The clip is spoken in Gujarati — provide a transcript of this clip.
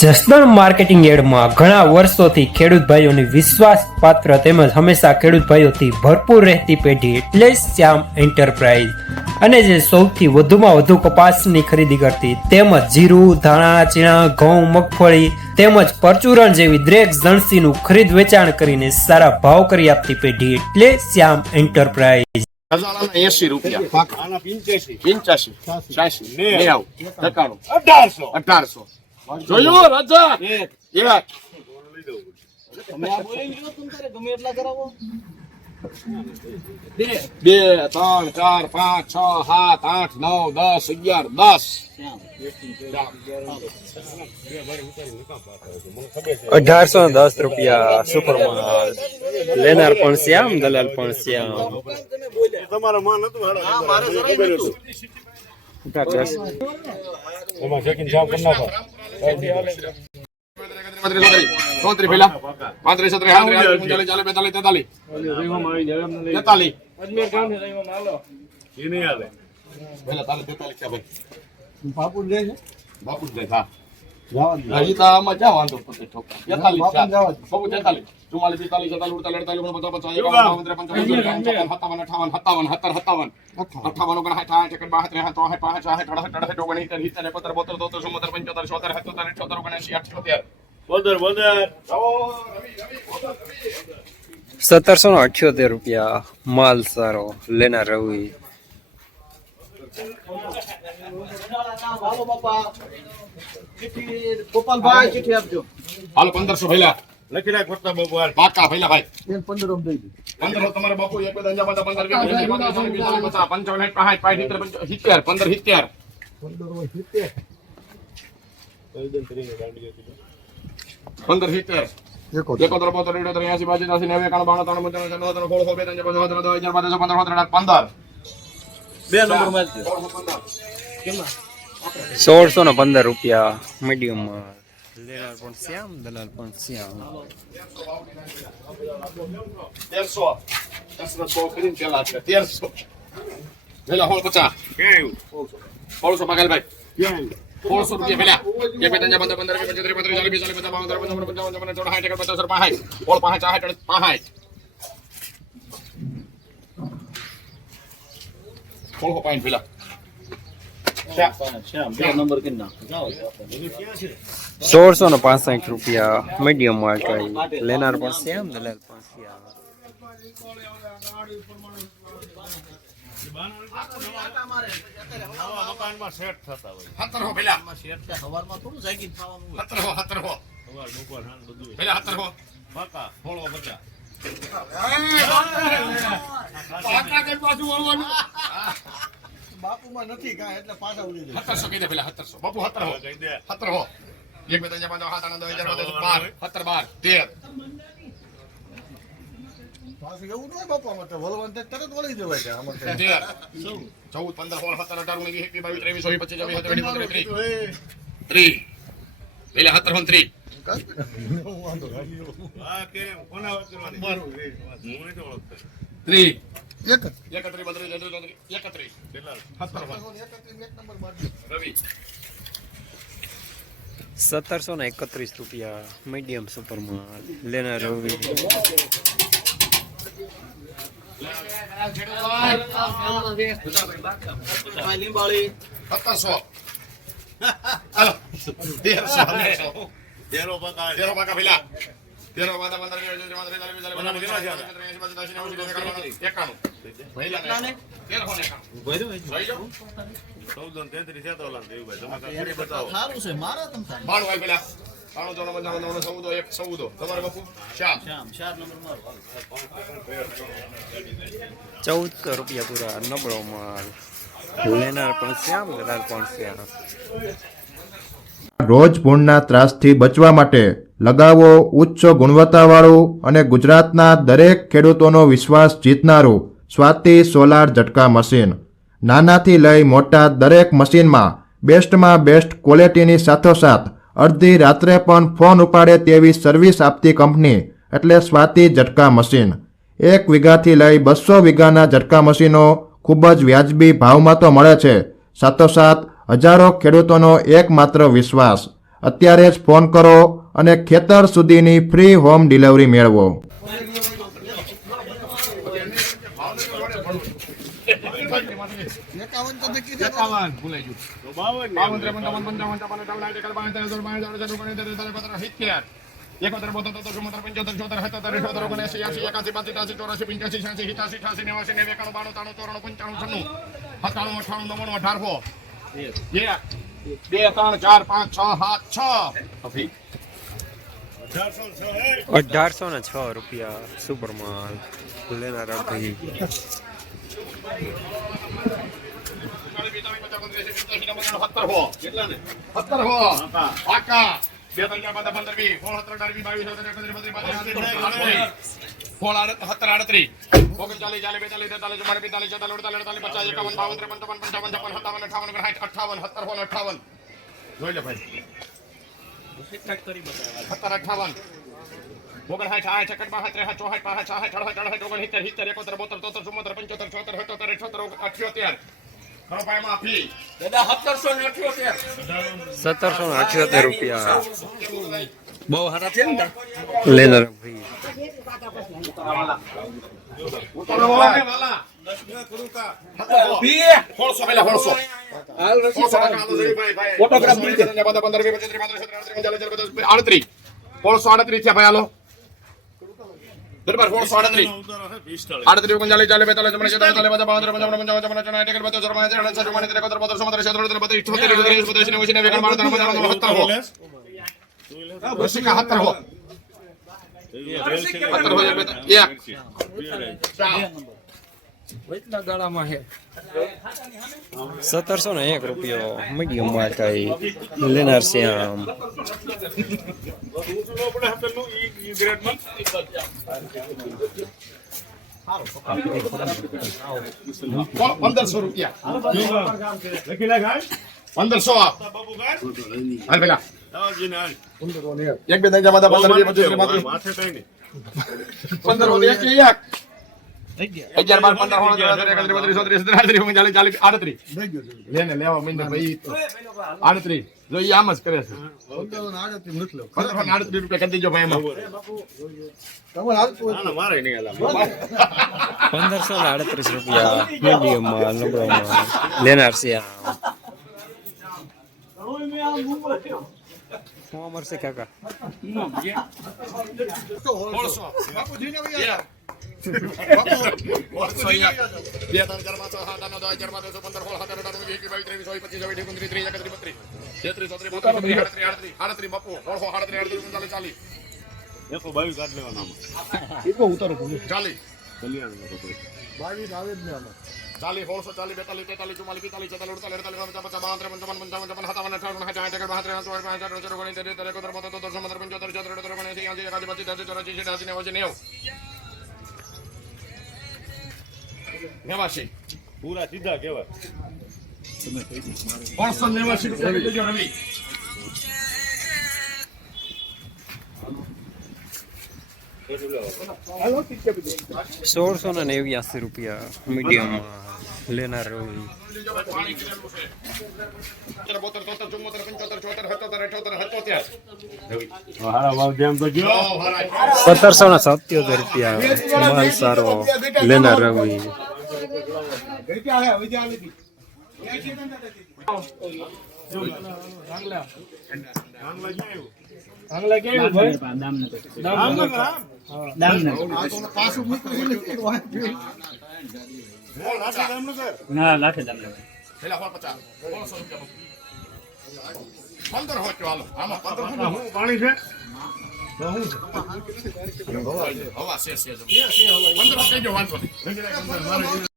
જસદણ માર્કેટિંગ યાર્ડમાં ઘણા વર્ષોથી ખેડૂત ભાઈઓની વિશ્વાસપાત્ર તેમજ હંમેશા ખેડૂત ભાઈઓથી ભરપૂર રહેતી પેઢી એટલે શ્યામ એન્ટરપ્રાઇઝ, અને જે સૌથી વધુમાં વધુ કપાસની ખરીદી કરતી તેમજ જીરું, ધાણા, ચીણા, ઘઉં, મગફળી તેમજ પરચુરણ જેવી દરેક જણસીનું ખરીદ વેચાણ કરીને સારા ભાવ કરી આપતી પેઢી એટલે શ્યામ એન્ટરપ્રાઇઝ। 80 રૂપિયા, 85, 85, 1800 જોયું રાજા એક તમે આ બોલી લ્યો तुम તારે ગમે એટલા કરાવો 2 3 4 5 6 7 8 9 10 11 1810 રૂપિયા સુપરમાલ। લેનાર પણ શ્યામ, દલાલ પણ શ્યામ। તમારા માં નતું હા મારે જરાય નતું એમાં સેકન્ડ જાવ કરી નાખો 33 પેલા 35 37 38 43 અજમેર ગામ ને રહીમાં આલો એ નહીં આલે પેલા 43 છે ભાઈ બાપુ લે છે બાપુ લે હા જવા દે આમાં જા વાંધો પતે ઠોક 43 બાપુ 43 44 45 47 48 1778 રૂપિયા માલ સારો। લેનાર રવિ ગોપાલભાઈ ચીઠી આપજો હાલો 1500 ભઈલા લખી રાખ ફરતા બાપુ પાકા ભઈલા ભાઈ 1500 દઈ દે 1500 તમારે બાપુ એક બે દંજા 15 $1615 રૂપિયા મીડિયમ માં। લેનાર પણ શ્યામ, દલાલ પણ શ્યામ। 1300 કરીને પેલા છે 1300 વેલા હોળ 50 ક્યાં આવ્યું 1600 પાગલ ભાઈ ક્યાં આવ્યું 1600 રૂપિયા પેલા એક બે ત્રણ 15 15 25 30 40 હોળ 50 હોળ પાઈન પેલા શ્યામ બે નંબર કે ના જાઓ 1665 રૂપિયા મીડિયમ માર્કેટ। લેનાર પણ શ્યામ, દલાલ પણ શ્યામ। મકાનમાં સેટ થતા હોય 1700 પેલા સેટ છે સવારમાં થોડું જાગી થવાનું હોય 1700 સવાર બપોર સાંજ બધું પેલા 1700 પાકા હોળો 50 પાકા કઈ પાછું વળવાનું બાપુમાં નથી કા એટલે પાછા ઉડી જાય 1700 કહી દે પેલા 1700 બાપુ 1700 કહી દે 1700 એક બે ત્રણ 5 7 8 9 10 12 13 પાછું એવું ન હોય બાપુ આમાં તો વળવાનું તરત વળી જવાય છે આમાં 13 14 15 16 17 18 19 20 21 22 23 24 25 પેલા 1700 હા કે કોના વાત કરવાની મારું હું નહીં ઓળખતો 3 1731 રૂપિયા મીડિયમ સુપરમાલ। લેનાર રવિ લીંબાળી 1700 પાકા પેલા 13 15 $1400 રૂપિયા પૂરા નબળો માલ। લેનાર પણ શ્યામ, દલાલ પણ શ્યામ। રોજ પૂરના ત્રાસથી બચવા માટે લગાવો ઉચ્ચ ગુણવત્તાવાળું અને ગુજરાતના દરેક ખેડૂતોનો વિશ્વાસ જીતનારું સ્વાતિ સોલાર ઝટકા મશીન। નાનાથી લઈ મોટા દરેક મશીનમાં બેસ્ટમાં બેસ્ટ ક્વોલિટીની સાથોસાથ અડધી રાત્રે પણ ફોન ઉપાડે તેવી સર્વિસ આપતી કંપની એટલે સ્વાતિ ઝટકા મશીન। 1 વીઘાથી લઈ 200 વીઘાના ઝટકા મશીનો ખૂબ જ વ્યાજબી ભાવમાં તો મળે છે, સાથોસાથ હજારો ખેડૂતોનો એકમાત્ર વિશ્વાસ। અત્યારે જ ફોન કરો અને ખેતર સુધીની ફ્રી હોમ ડિલિવરી મેળવો. એકોતેર બોતેર તોતેર ચુમ્મોતેર પંચોતેર છોતેર સત્તોતેર અઠ્યોતેર 79 80 81 82 83 84 85 86 87 88 89 91 92 93 94 95 96 97 98 99 1 2 3 4 5 6 7 6 1806 રૂપિયા સુપર માલ લેનાર ભાઈ. 1778 રૂપિયા બહુ સારા છે ને લેનાર ભાઈ. ગાળામાં છે 1701 રૂપિયો મીડિયમ માલ થાય લેનાર છે આમ. ₹1500 1500 હાલ પેલા એક બે ત્રણ ચાર પાંચ 15 20 25 15 એક 11 12 15 16 17 લેને લેવા મહિને ભાઈ 38 જો ઈ આમ જ કરે છે 38 રૂપિયા કરી દેજો ભાઈ એમાં 1538 રૂપિયા મીડિયમ માલ નબળો માલ લેનાર છે આમ. શું મળશે કાકા? 89 પૂરા સીધા કેવા 389 રૂપિયા દેજો રવિ 1689 રૂપિયા મીડિયમ લેનાર રવિ. 1777 રૂપિયા માલ સારો લેનાર રવિ. પાણી છે હવા છે 15 કહેજો વાંધો નહીં